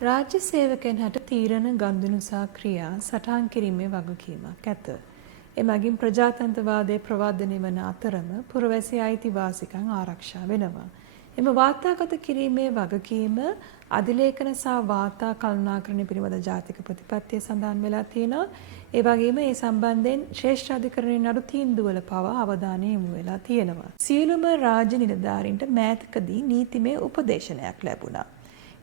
රාජ්‍ය සේවකයන් හට තීරණ ගන්දුණු සහ ක්‍රියා සටහන් කිරීමේ වගකීමක් ඇත. එමගින් ප්‍රජාතන්ත්‍රවාදයේ ප්‍රවර්ධනය වන අතරම පුරවැසි අයිතිවාසිකම් ආරක්ෂා වෙනවා. එම වාර්තාගත කිරීමේ වගකීම අධිලේඛන සහ වාර්තා කළමනාකරණය පිළිබඳ ජාතික ප්‍රතිපත්තියේ සඳහන් වෙලා තියෙනවා. ඒ වගේම මේ සම්බන්ධයෙන් ශ්‍රේෂ්ඨ අධිකරණයේ නඩු තීන්දුවල පවා අවධානය යොමු වෙලා තියෙනවා. සියලුම රාජ්‍ය නිලධාරීන්ට මෑතකදී නීතිමය උපදේශනයක් ලැබුණා.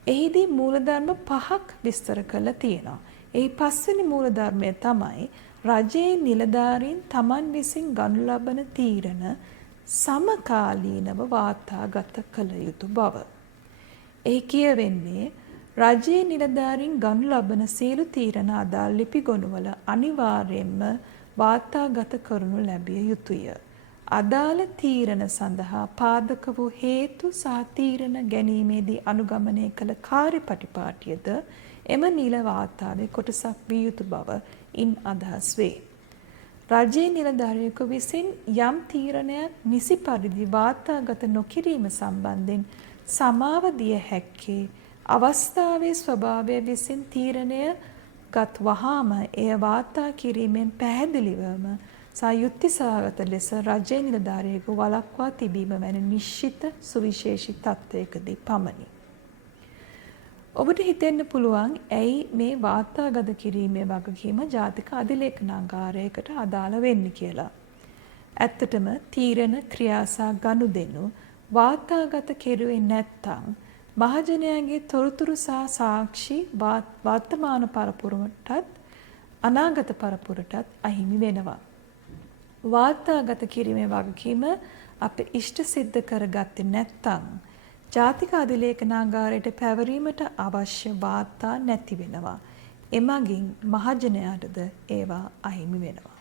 එහිදී මූලධර්ම 5ක් විස්තර කරලා තියෙනවා. එහි පස්වෙනි මූලධර්මය තමයි රජයේ නිලධාරීන් තමන් විසින් ගනු ලබන තීරණ සමකාලීනව වාර්තාගත කළ යුතු බව. එහි කියවෙන්නේ රජයේ නිලධාරීන් ගනු ලබන සියලු තීරණ අදාළ ලිපිගොනුවල අනිවාර්යයෙන්ම වාර්තාගත කරනු ලැබිය යුතුය. අදාළ තීරණ සඳහා පාදක වූ හේතු සහ තීරණ ගැනීමේදී අනුගමනය කළ කාර්යපටිපාටියද එම නිල වාර්තාවේ කොටසක් විය යුතු බව ඉන් අදහස් වේ. රජයේ නිලධාරියෙකු විසින් යම් තීරණයක් නිසි පරිදි වාර්තාගත නොකිරීම සම්බන්ධයෙන් සමාව දිය හැක්කේ අවස්ථාවේ ස්වභාවය විසින් තීරණය ගත් වහාම එය වාර්තා කිරීමෙන් පැහැදිලිවම සායුක්තිසහගත ලෙස රජයේ නිලධාරියෙකු වළක්වා තිබීම වැනි නිශ්චිත සුවිශේෂී තත්ත්වයකදී පමණි. ඔබට හිතෙන්න පුළුවන් ඇයි මේ වාර්තාගත කිරීමේ වගකීම ජාතික අධිලේඛනාගාරයකට අදාළ වෙන්නේ කියලා. ඇත්තටම තීරණ ක්‍රියා සහ ගනුදෙනු වාර්තාගත කෙරුවේ නැත්නම් මහජනයාගේ තොරතුරු සහ සාක්ෂි වර්තමාන පරපුරටත් අනාගත පරපුරටත් අහිමි වෙනවා. වාර්තාගත කිරීමේ වගකීම අප ඉෂ්ට සිද්ධ කරගත්තේ නැත්නම් ජාතික අධිලේඛනාගාරයට පැවරීමට අවශ්‍ය වාර්තා නැති වෙනවා. එමගින් මහජනයාටද ඒවා අහිමි වෙනවා.